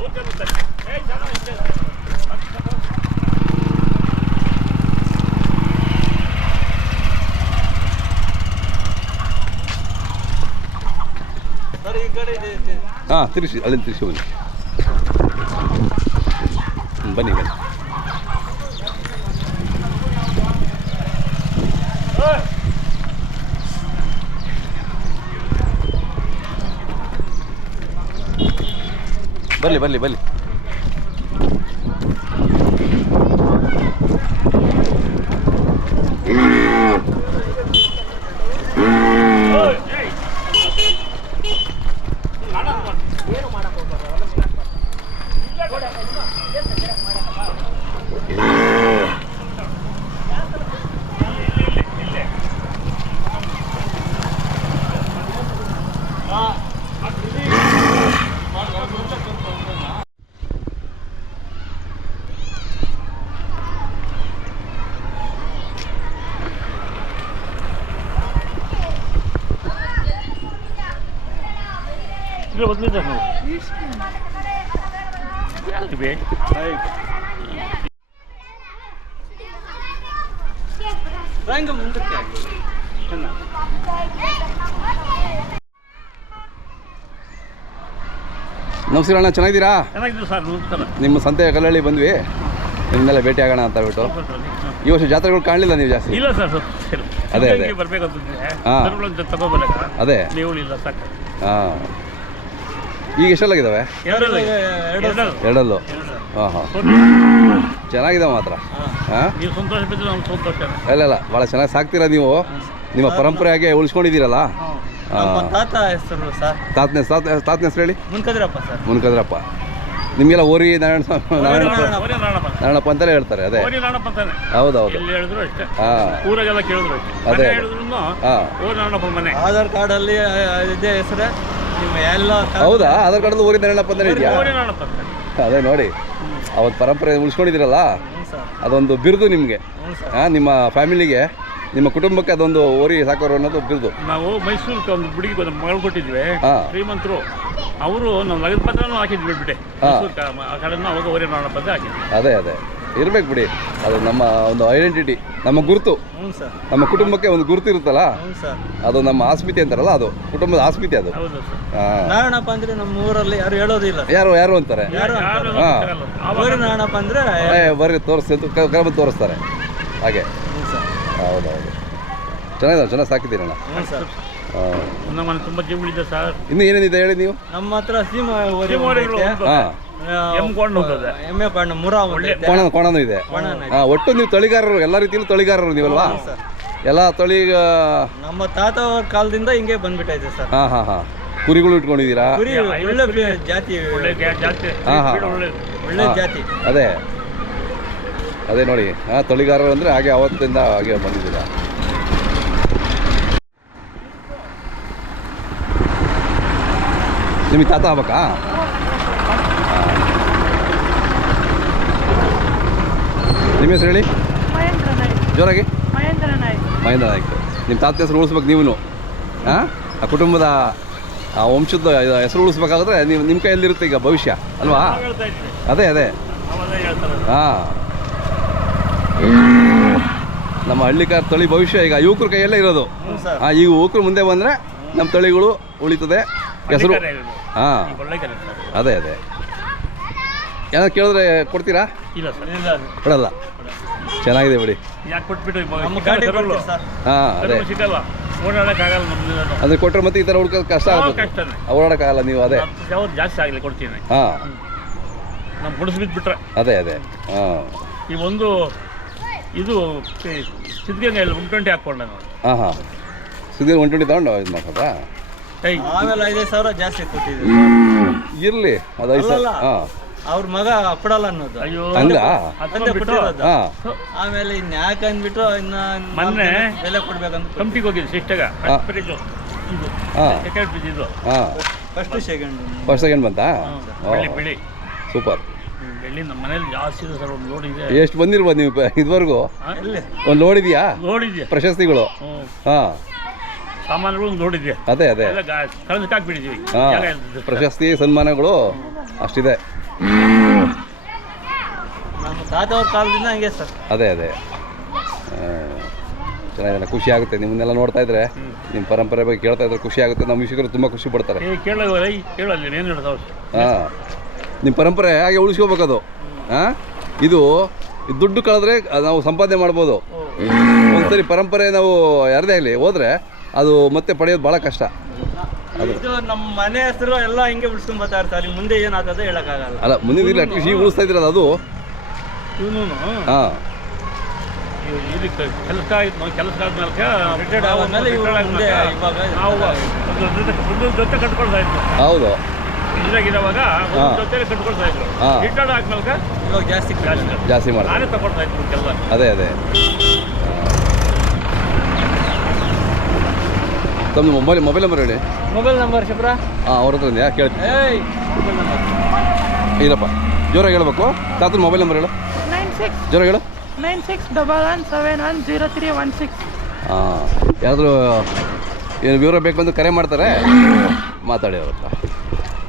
ಹೋಗ್ತಾ ಇರ್ತಾರೆ. ಏಯ್, ಜನ ಹಿಂದೆ. ಹಾಂ ತಿರ್ಸಿ ಅಲ್ಲಿಂದ ತಿರ್ಸಿ ಬನ್ನಿ ಹ್ಮ್, ಬನ್ನಿ ಬನ್ನಿ ಬರಲಿ ಬರಲಿ ಬರಲಿ ಏಯ್, ಏಯ್. ಏನು ಮಾಡಕ್ ಹೋಗ್ಬಾರ್ದು, ಅವೆಲ್ಲ ಮಾಡಕ್ ಬಾರ್ದು. ಇಲ್ಲೇ ಕೊಡು. ಏನ್ ತೆಗಿಯಕ್ ಮಾಡಕ್ಕ ಬಾ. ಇಲ್ಲೇ, ಇಲ್ಲೇ. ಆ, ಅದು ಇಲ್ಲಿ. ಇಲ್ಲೇ ಬಂದಿದ್ದೆ ನಾವು. ರಂಗ ಮುಂದಕ್ಕೆ ನಮಸ್ಕಾರ ಅಣ್ಣ ಚೆನ್ನಾಗಿದ್ದೀರಾ? ಚೆನ್ನಾಗಿದೆ ಸರ್ ನಮಸ್ಕಾರ ನಿಮ್ಮ ಸಂತೆ ಕಲ್ಲಳ್ಳಿ ಬಂದ್ವಿ. ನಿಮ್ಮೆಲ್ಲ ಭೇಟಿ ಆಗೋಣ ಅಂತ ಹೇಳ್ಬಿಟ್ಟು. ಈ ವರ್ಷ ಜಾತ್ರೆಗಳು ಕಾಣಲಿಲ್ಲ ನೀವು ಜಾಸ್ತಿ? ಇಲ್ಲ ಸರ್ ಅದೇ, ಅದೇ. ತಗೋಬರಕ? ಅದೇ. ನೀವು ಇಲ್ಲ ಸಾಕು. ಹಾಂ. ಈಗ ಎಷ್ಟೆಲ್ಲಾಗಿದ್ದಾವೆ? ಎರಡಲ್ಲು ಹಾಂ ಹಾಂ ಚೆನ್ನಾಗಿದ್ದಾವೆ ಮಾತ್ರ. ಹಾಂ. ನೀವು ಸಂತೋಷ ಬಿದ್ದರೆ ಸಂತೋಷ. ಇಲ್ಲ ಇಲ್ಲ ಭಾಳ ಚೆನ್ನಾಗಿ ಸಾಕ್ತೀರ ನೀವು? ನಿಮ್ಮ ಪರಂಪರೆಯಾಗೆ ಉಳಿಸ್ಕೊಂಡಿದ್ದೀರಲ್ಲ? ನಮ್ಮ ತಾತ ಹೆಸರು ಸರ್ ತಾತನ ತಾತ ತಾತನ ಹೆಸರು ಹೇಳಿ? ಮುನ್ಕದಿರಪ್ಪ ಸರ್. ಮುನ್ಕದ್ರಪ್ಪ. ನಿಮಗೆಲ್ಲ ಓರಿ ನಾರಾಯಣ ಸ್ವಾಮಿ ನಾರಾಯಣಪ್ಪ. ನಾರಾಯಣಪ್ಪ. ಅಂತಲೇ ಹೇಳ್ತಾರೆ ಅದೇ. ಹೌದೌದು. ಎಲ್ಲಿ ಹೇಳಿದ್ರು ಅಷ್ಟೇ. ಹಾಂ. ಅದೇ, ಹೇಳಿದ್ರು ಹಾಂ. ಓರಿ ನಾಣಪ್ಪ ಮನೆ. ಆಧಾರ್ ಕಾರ್ಡಲ್ಲಿ ಇದೇ ಹೆಸರೇ? ಎಲ್ಲ ಹೌದಾ? ಆಧಾರ್ ಕಾರ್ಡ್ ನಾರಾಯಣಪ್ಪ ಅಂದ್ರೆ ಇದೆಯಾ? ಅದೇ ನೋಡಿ. ಅವತ್ತು ಪರಂಪರೆ ಉಳಿಸ್ಕೊಂಡಿದ್ದೀರಲ್ಲ? ಹ್ಞೂ ಸರ್. ಅದೊಂದು ಬಿರುದು ನಿಮಗೆ. ಹ್ಞೂ ಸರ್. ಹಾಂ ನಿಮ್ಮ ಫ್ಯಾಮಿಲಿಗೆ ನಿಮ್ಮ ಕುಟುಂಬಕ್ಕೆ ಅದೊಂದು ಓರಿ ಸಾಕೋರು ಅನ್ನೋದು ಬಿರುದು. ನಾವು ಮೈಸೂರಿಗೆ ಒಂದು ಬಿಡಿಗೆ ಒಂದು ಮಗಳು ಕೊಟ್ಟಿದ್ವಿ. ಹಾ. ಶ್ರೀಮಂತರು ಅವರು ನಮ್ಮ ಲಗದ ಪತ್ರನೂ ಹಾಕಿದ್ವಿ ಬಿಟ್ಟೆ ಮೈಸೂರು ಕಡೆನ ಅವಾಗ ಹಾಕಿದ್ವಿ. ಅದೇ ಅದೇ. ಇರ್ಬೇಕು ಬಿಡಿ. ಅದು ನಮ್ಮ ಒಂದು ಐಡೆಂಟಿಟಿ ನಮ್ಮ ಗುರುತು. ಹ್ಞೂ ಸರ್. ನಮ್ಮ ಕುಟುಂಬಕ್ಕೆ ಒಂದು ಗುರುತು ಇರುತ್ತಲ್ಲ? ಹ್ಞೂ ಸರ್. ಅದು ನಮ್ಮ ಆಸ್ಮಿತಿ ಅಂತಾರಲ್ಲ ಅದು? ಕುಟುಂಬದ ಆಸ್ಮಿತಿ ಅದು. ಹೌದು ಸರ್. ಹಾಂ. ನಾರಾಯಣಪ್ಪ ಅಂದ್ರೆ ನಮ್ಮ ಊರಲ್ಲಿ ಯಾರು ಹೇಳೋದಿಲ್ಲ. ಯಾರು ಯಾರು ಅಂತಾರೆ? ಯಾರು ಹಾ. ನಾರಾಯಣಪ್ಪ ಅಂದ್ರೆ ಬರ್ರಿ ತೋರಿಸ್ತಿ ಅಂತ ಕರ್ಬಂದು ತೋರಿಸ್ತಾರೆ. ಹಾಗೆ. ಹ್ಞೂ ಸರ್. ಹೌದೌದು. ಚೆನ್ನಾಗಿದೆ ಚೆನ್ನಾಗಿ ಸಾಕಿದ್ದೀರಣ್ಣ. ಹ್ಞೂ ಸರ್. ಹಾಂ. ನಮ್ಮ ಮನೆ ತುಂಬ ಜೀವಳಿದೆ ಸರ್. ಇನ್ನು ಏನೇನಿದೆ ಹೇಳಿ ನೀವು? ನಮ್ಮ ಹತ್ರ ಸೀಮ. ಹಾಂ. ಕೊಂಡು. ಎಮ್ಮೆ ಮುರ. ಕೋಣ ಕೋಣನೂ ಇದೆ. ಹಾಂ ಒಟ್ಟು ನೀವು ತಳಿಗಾರರು ಎಲ್ಲ ರೀತಿಯಲ್ಲೂ ತಳಿಗಾರರು ನೀವಲ್ವಾ? ಎಲ್ಲ ತಳಿ ನಮ್ಮ ತಾತ ಅವ್ರ ಕಾಲದಿಂದ ಹಿಂಗೆ ಬಂದ್ಬಿಟ್ಟೈತೆ ಸರ್. ಹಾಂ ಹಾಂ ಹಾಂ. ಕುರಿಗಳು ಇಟ್ಕೊಂಡಿದ್ದೀರಾ? ಕುರಿ ಒಳ್ಳೆ ಬಿ- ಜಾತಿ. ಒಳ್ಳೆ ಗ್ಯಾ- ಜಾಸ್ತಿ ಹಾ, ಹಾ. ಬೀಡು ಒಳ್ಳೆ ಒಳ್ಳೆ ಜಾತಿ. ಅದೇ. ಅದೇ ನೋಡಿ ಹಾಂ ತಳಿಗಾರರು ಅಂದರೆ ಹಾಗೆ ಅವತ್ತಿಂದ ಹಾಗೆ ಬಂದಿದ್ದೀರಾ? ನಿಮಗೆ ತಾತ ಆಗ್ಬೇಕಾ? ನಿಮ್ಮ ಹೆಸರು ಹೇಳಿ? ಮಹೇಂದ್ರ ನಾಯ್ಕ್. ಜೋರಾಗಿ? ಮಹೇಂದ್ರ ನಾಯ್ಕ್. ಮಹೇಂದ್ರ ನಾಯ್ಕ. ನಿಮ್ಮ ತಾತ ಹೆಸರು ಉಳಿಸ್ಬೇಕು ನೀವು ಹಾಂ ಆ ಕುಟುಂಬದ ಆ ವಂಶದ ಹೆಸರು ಉಳಿಸ್ಬೇಕಾದ್ರೆ ನೀವು ನಿಮ್ಮ ಕೈಯಲ್ಲಿರುತ್ತೆ ಈಗ ಭವಿಷ್ಯ ಅಲ್ವಾ? ಅದೇ ಅದೇ. ಹೇಳ್ತಾರೆ. ಹಾಂ ನಮ್ಮ ಹಳ್ಳಿಕಾರ ತಳಿ ಭವಿಷ್ಯ ಈಗ ಯುವಕರ ಕೈಯಲ್ಲೇ ಇರೋದು. ಸರ್. ಹಾಂ ಈಗ ಯುವಕರು ಮುಂದೆ ಬಂದರೆ ನಮ್ಮ ತಳಿಗಳು ಉಳಿತದೆ. ಹೆಸರು. ಹಾಂ. ಅದೇ ಅದೇ. ಏನಾದ್ರು ಕೇಳಿದ್ರೆ ಕೊಡ್ತೀರಾ? ಕೊಡಲ್ಲ. ಚೆನ್ನಾಗಿದೆ ಬಿಡಿ. ಯಾಕೆ ಕೊಟ್ಬಿಟ್ಟು ನಮ್ಮ ಗಾಡಿ ಕರುಗಳು. ಸರ್. ಹಾಂ ಅದೇ. ಸಿಕ್ಕಲ್ಲ ಓಡಾಡಕ್ಕಾಗಲ್ಲ ನಮ್ದು ಅಂದರೆ ಕೊಟ್ಟರೆ ಮತ್ತೆ ಈ ಥರ ಹುಡ್ಕೋದು ಕಷ್ಟ ಆಗುತ್ತೆ ಕಷ್ಟನೇ. ಓಡಾಡೋಕ್ಕಾಗಲ್ಲ ನೀವು ಅದೇ. ಯಾವ್ದು ಜಾಸ್ತಿ ಆಗಲಿ ಕೊಡ್ತೀನಿ. ಹಾಂ. ನಮ್ಮ ಗುಡಿಸ್ ಬಿಟ್ಬಿಟ್ರೆ. ಅದೇ ಅದೇ. ಹಾಂ. ಈ ಒಂದು ಇದು ಸಿದ್ಧಗಂಗೆ ಒನ್ ಟ್ವೆಂಟಿ ಹಾಕ್ಕೊಂಡೆ ನಾನು. ಹಾಂ ಹಾಂ. ಸುದೀರ್ ಒನ್ ಟ್ವೆಂಟಿ ತಗೊಂಡು ಇದು ಮಾಡ್ಕೊಂಡ್ರಾ? ಏಯ್. ಆಮೇಲೆ ಐದೈದು ಸಾವಿರ ಜಾಸ್ತಿ ಕೊಟ್ಟಿದ್ದೀವಿ. ಇರಲಿ ಅದು ಐದು ಸಾವಿರ. ಹಾಂ. ಅವ್ರ ಮಗ ಅಪ್ಪಡಲ್ಲ ಅನ್ನೋದು. ಅಯ್ಯೋ. ಹಂಗ? ಅದಂತೆ ಬಿಟ್ಟಿರೋದು ಹಾಂ. ಆಮೇಲೆ ಇನ್ ಯಾಕೆ ಅಂದ್ಬಿಟ್ಟು ಇನ್ನ ಮೊನ್ನೆ ಬೆಲೆ ಕೊಡ್ಬೇಕಂತ ಕಂಪ್ನಿಗೆ ಹೋಗಿದ್ದು ಸಿಸ್ಟಗ ಹಾ. ಇದು. ಇದು. ಹಾಂ. ಸೆಕೆಂಡ್ ಇದು. ಹಾಂ. ಫಸ್ಟ್ ಸೆಕೆಂಡ್ ಫಸ್ಟ್ ಸೆಕೆಂಡ್ ಬಂತಾ? ಬೆಳ್ಳಿ ಬೆಳಿ. ಸೂಪರ್ ಬೆಳ್ಳಿ ನಮ್ಮ ಮನೇಲಿ ಜಾಸ್ತಿ ಇದೆ ಸರ್ ಒಂದು ಲೋಡ್ ಇದೆ. ಎಷ್ಟು ಬಂದಿರ್ಬೋದು ನೀವು ಪ- ಇದುವರೆಗೂ? ಹಾ? ಎಲ್ಲಿ? ಒಂದು ನೋಡಿದ್ಯಾ ಲೋಡ್ ಇದೆ. ಪ್ರಶಸ್ತಿಗಳು. ಹ್ಞೂ ಹಾಂ. ಸಾಮಾನುಗಳು ಒಂದು ಲೋಡ್ ಇದೆ. ಅದೇ ಅದೇ. ಎಲ್ಲ ಕಳೆದಕ್ಕೆ ಹಾಕ್ಬಿಟ್ಟಿದ್ದೀವಿ ಹಾಂ. ಜಾಗ ಇಲ್ದಿದ್ದಕ್ಕೆ. ಪ್ರಶಸ್ತಿ ಸನ್ಮಾನಗಳು ಅಷ್ಟಿದೆ. ನಮ್ಮ ತಾತ ಅವ್ರ ಕಾಲದಿಂದ ಹಂಗೆ ಸರ್. ಅದೇ ಅದೇ. ಚೆನ್ನಾಗಿದೆ ಖುಷಿ ಆಗುತ್ತೆ. ನಿಮ್ಮನ್ನೆಲ್ಲ ನೋಡ್ತಾ ಇದ್ರೆ ನಿಮ್ಮ ಪರಂಪರೆ ಬಗ್ಗೆ ಕೇಳ್ತಾ ಇದ್ರೆ ಖುಷಿ ಆಗುತ್ತೆ. ನಮ್ಮ ಶಿಕ್ಷಕರು ತುಂಬ ಖುಷಿ ಪಡ್ತಾರೆ. ಹಾಂ. ನಿಮ್ಮ ಪರಂಪರೆ ಹಾಗೆ ಉಳಿಸ್ಕೋಬೇಕದು. ಹಾಂ? ಇದು ದುಡ್ಡು ಕಳೆದ್ರೆ ನಾವು ಸಂಪಾದನೆ ಮಾಡ್ಬೋದು. ಒಂದ್ಸರಿ ಪರಂಪರೆ ನಾವು ಯಾರದೇ ಆಗಲಿ ಹೋದ್ರೆ ಅದು ಮತ್ತೆ ಪಡೆಯೋದು ಭಾಳ ಕಷ್ಟ. ಇದು ನಮ್ಮ ಮನೆ ಹೆಸರು ಎಲ್ಲ ಹಿಂಗೆ ಉಳಿಸ್ಕೊಂಡ್ ಬರ್ತಾ ಇರ್ತಾರೆ ಮುಂದೆ ಏನಾಗ್ತದೆ ಹೇಳಕ್ಕಾಗಲ್ಲ. ಅಲ್ಲ ಮುಂದಿನ ದಿನ ಅಟ್ಲೀಸ್ಟ್ ಈಗ ಉಳಿಸ್ತಾ ಇದ್ರಲ್ಲ ಅದು? ಇವನು? ಹಾಂ. ಇಲ್ಲಿ ಕೆಲಸ ಆಯ್ತು. ನಾವು ಕೆಲಸ ಆದ್ಮೇಲೆ ರಿಟೈರ್ಡ್ ಆದ್ಮೇಲೆ ಇವ್ರು ಮುಂದೆ ಇವಾಗ ನಾವು ಒಂದು ಜೊತೆ ಒಂದೊಂದು ಜೊತೆ ಕಟ್ಕೊಳ್ತಾ ಇದ್ವಿ ಹೌದು. ಇದ್ರಾಗಿರುವಾಗ ಹಾ. ಒಂದು ಜೊತೆ ಕಟ್ಕೊಳ್ತಾ ಇದ್ರು. ಹಾ. ರಿಟರ್ನ್ ಆದ್ಮೇಲೆ ಇವಾಗ ಜಾಸ್ತಿ ಜಾಸ್ತಿ ಜಾಸ್ತಿ ಮಾಡಿ ನಾನೇ ತಗೊಳ್ತಾ ಇದ್ರು ಕೆಲಸ. ಅದೇ ಅದೇ. ತಮ್ಮ ಮೊಬೈಲ್ ಮೊಬೈಲ್ ನಂಬರ್ ಹೇಳಿ. ಮೊಬೈಲ್ ನಂಬರ್ ಶಿಬ್ರ ಹಾಂ ಅವ್ರ ಹತ್ರ ಯಾಕೆ ಕೇಳ್ತೀನಿ. ಇಲ್ಲಪ್ಪ. ಜೋರಾಗಿ ಹೇಳ್ಬೇಕು. ತಾತನ ಮೊಬೈಲ್ ನಂಬರ್ ಹೇಳು. ನೈನ್ ಸಿಕ್ಸ್ ಜೋರಾಗಿ ಹೇಳು. Nine six double one seven one zero three one six. ಹಾಂ ಯಾರಾದರೂ ಏನು ವಿವರ ಬೇಕು ಅಂತ ಕರೆ ಮಾಡ್ತಾರೆ. ಮಾತಾಡಿ ಅವ್ರ ಹತ್ರ.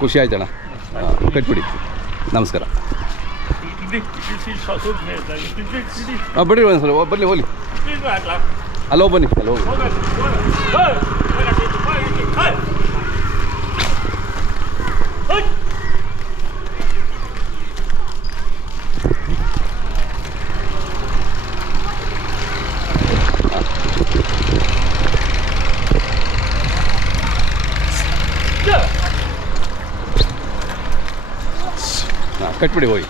ಖುಷಿ ಆಯ್ತಣ್ಣ. ಹಾಂ ಕಟ್ಬಿಡಿ. ನಮಸ್ಕಾರ. ಹಾಂ ಬಿಡಿ ಒಂದು ಸಲ ಬರಲಿ ಹೋಗಿ ಅಲ್ಲೋ ಬನ್ನಿ. ಹಾಂ ಕಟ್ಬಿಡಿ ಹೋಗಿ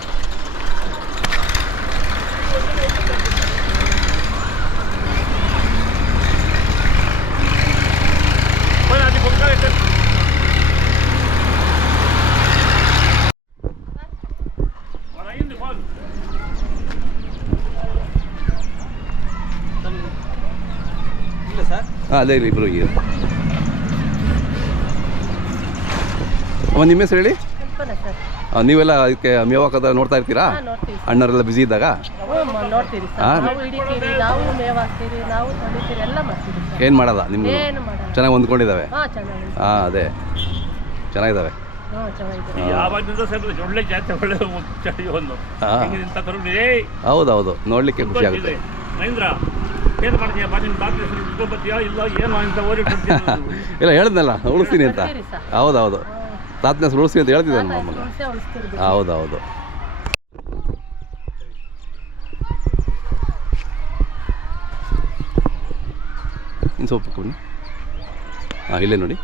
ಇಲ್ಲ ಸರ್ ಹಾಂ ಅದೇ ರೀ ಇಬ್ಬರು ಈಗ ಅಮ್ಮ ನಿಮ್ಮ ಹೆಸರು ಹೇಳಿ? ಸರ್. ನೀವೆಲ್ಲ ಅದಕ್ಕೆ ಮೇವಾಕದ ನೋಡ್ತಾ ಇರ್ತೀರಾ? ಅಣ್ಣರೆಲ್ಲ ಬ್ಯುಸಿ ಇದ್ದಾಗ? ಹ್ಞೂ ನೋಡ್ತೀರಿ ಸರ್. ನಾವು ಹಿಡಿತೀರಿ ನಾವು ಮೇವ್ ಹಾಕ್ತೀರಿ ನಾವು ತೊಳಿತೀರಿ ಮಾಡ್ತೀವಿ ಸರ್. ಏನು ಮಾಡಲ್ಲ ನಿಮ್ಗೆ ಏನು ಮಾಡಲ್ಲ. ಚೆನ್ನಾಗಿ ಹೊಂದ್ಕೊಂಡಿದ್ದಾವೆ? ಹಾಂ ಚೆನ್ನಾಗಿದೆ. ಹಾಂ ಅದೇ. ಚೆನ್ನಾಗಿದ್ದಾವೆ? ಹೌದೌದು ನೋಡ್ಲಿಕ್ಕೆ ಖುಷಿ ಆಗುತ್ತೆ. ಡಾಕ್ಟರ್ ಹೆಸರು ಇಟ್ಕೊಂಬತ್ತೀಯಾ ಇಲ್ಲ ಏನು ಅಂತ ಓದಿ ಇಲ್ಲ ಹೇಳಿದ್ನಲ್ಲ ಉಳಿಸ್ತೀನಿ ಅಂತ. ಹೌದೌದು. ತಾತನ ಹೆಸರು ಉಳಿಸ್ತೀನಿ ಅಂತ ಹೇಳ್ತಿದ್ದೆ ನಮ್ಮ ಮಗ ಹುಣಸೆ ಉಳಿಸ್ತಿರ್ಬೇಕು ಹೌದೌದು. ಇನ್ನು ಸ್ವಲ್ಪ ಹಾಂ ಇಲ್ಲೇ ನೋಡಿ.